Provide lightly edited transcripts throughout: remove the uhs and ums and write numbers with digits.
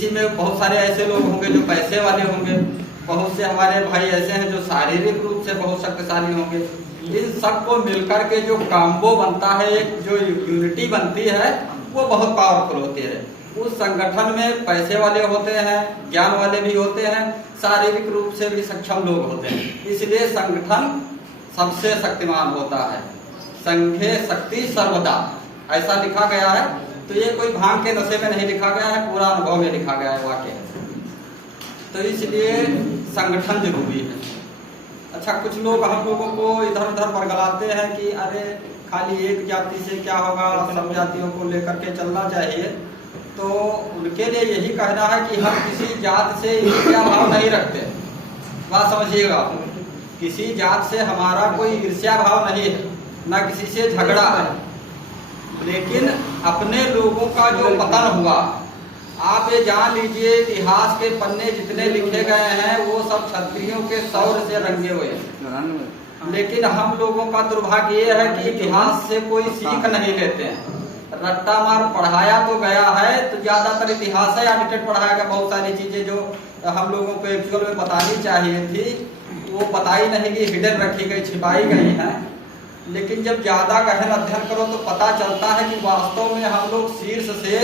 इसी में बहुत सारे ऐसे लोग होंगे जो पैसे वाले होंगे, बहुत से हमारे भाई ऐसे हैं जो शारीरिक रूप से बहुत शक्तिशाली होंगे। इन सबको मिलकर के जो कॉम्बो बनता है, एक जो यूनिटी बनती है, वो बहुत पावरफुल होती है। उस संगठन में पैसे वाले होते हैं, ज्ञान वाले भी होते हैं, शारीरिक रूप से भी सक्षम लोग होते हैं। इसलिए संगठन सबसे शक्तिमान होता है। संघे शक्ति सर्वदा, ऐसा लिखा गया है। तो ये कोई भांग के नशे में नहीं लिखा गया है, पूरा अनुभव में लिखा गया है वाक्य। तो इसलिए संगठन जरूरी है। अच्छा, कुछ लोग हम लोगों को इधर उधर बरगलाते हैं कि अरे खाली एक जाति से क्या होगा, सब जातियों को लेकर के चलना चाहिए। तो उनके लिए यही कहना है कि हम किसी जात से ईर्ष्या भाव नहीं रखते। बात समझिएगा, किसी जात से हमारा कोई ईर्ष्या भाव नहीं है, ना किसी से झगड़ा है। लेकिन अपने लोगों का जो पतन हुआ, आप ये जान लीजिए, इतिहास के पन्ने जितने लिखे गए हैं वो सब क्षत्रियों के शौर्य से रंगे हुए हैं। लेकिन हम लोगों का दुर्भाग्य ये है कि इतिहास से कोई सीख नहीं लेते हैं। रट्टा मार पढ़ाया तो गया है, तो ज्यादातर इतिहास है एडिटेड पढ़ाया गया। बहुत सारी चीजें जो हम लोगों को एक्चुअल में बतानी चाहिए थी वो बताई नहीं गई, हिडन रखी गई, छिपाई गई है। लेकिन जब ज्यादा गहन अध्ययन करो तो पता चलता है कि वास्तव में हम लोग शीर्ष से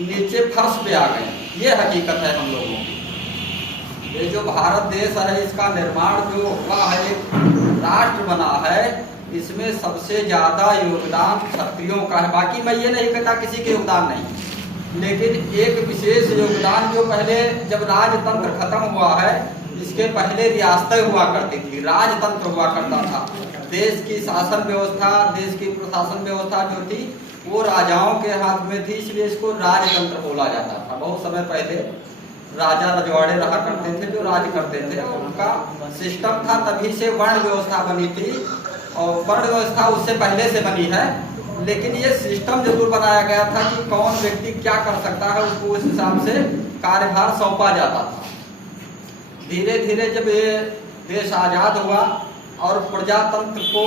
नीचे फर्श पे आ गए। ये हकीकत है हम लोगों की। ये जो भारत देश है, इसका निर्माण जो हुआ है, एक राष्ट्र बना है, इसमें सबसे ज्यादा योगदान क्षत्रियों का है। बाकी मैं ये नहीं कहता किसी के योगदान नहीं, लेकिन एक विशेष योगदान जो पहले जब राजतंत्र खत्म हुआ है, इसके पहले रियासतें हुआ करती थी, राजतंत्र हुआ करता था। देश की शासन व्यवस्था, देश की प्रशासन व्यवस्था जो थी वो राजाओं के हाथ में थी, इसलिए इसको राजतंत्र बोला जाता था। बहुत समय पहले राजा रजवाड़े रहा करते थे जो राज करते थे, उनका सिस्टम था। तभी से वर्ण व्यवस्था बनी थी, और वर्ण व्यवस्था उससे पहले से बनी है। लेकिन ये सिस्टम जरूर बनाया गया था कि कौन व्यक्ति क्या कर सकता है, उसको उस हिसाब से कार्यभार सौंपा जाता था। धीरे धीरे जब ये देश आजाद हुआ और प्रजातंत्र को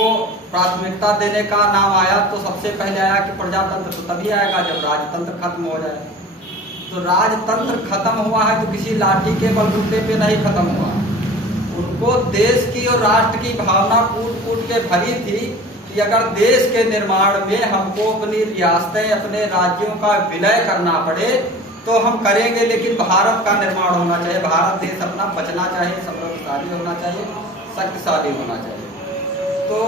प्राथमिकता देने का नाम आया, तो सबसे पहले आया कि प्रजातंत्र तो तभी आएगा जब राजतंत्र खत्म हो जाए। तो राजतंत्र खत्म हुआ है तो किसी लाठी के बलबूते पे नहीं खत्म हुआ। उनको देश की और राष्ट्र की भावना कूट कूट के भरी थी कि अगर देश के निर्माण में हमको अपनी रियासतें, अपने राज्यों का विलय करना पड़े तो हम करेंगे, लेकिन भारत का निर्माण होना चाहिए। भारत देश अपना बचना चाहिए, समृद्धशाली होना चाहिए, शक्तिशाली होना चाहिए। तो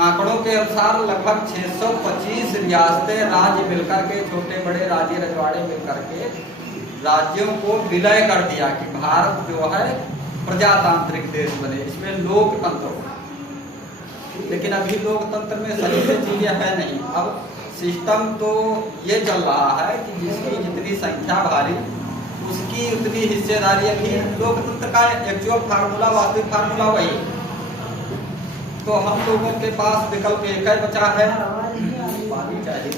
आंकड़ों के अनुसार लगभग 625 रियासतें, राज्य मिलकर के, छोटे बड़े राज्य रजवाड़े मिलकर के राज्यों को विलय कर दिया कि भारत जो है प्रजातांत्रिक देश बने, इसमें लोकतंत्र हो। लेकिन अभी लोकतंत्र में सही से चीजें है नहीं। अब सिस्टम तो ये चल रहा है कि जिसकी जितनी संख्या भारी उसकी उतनी हिस्सेदारी। अभी लोकतंत्र का एक्चुअल फार्मूला, वास्तविक फार्मूला वही। तो हम लोगों के पास विकल्प एक ही बचा है, पानी चाहिए।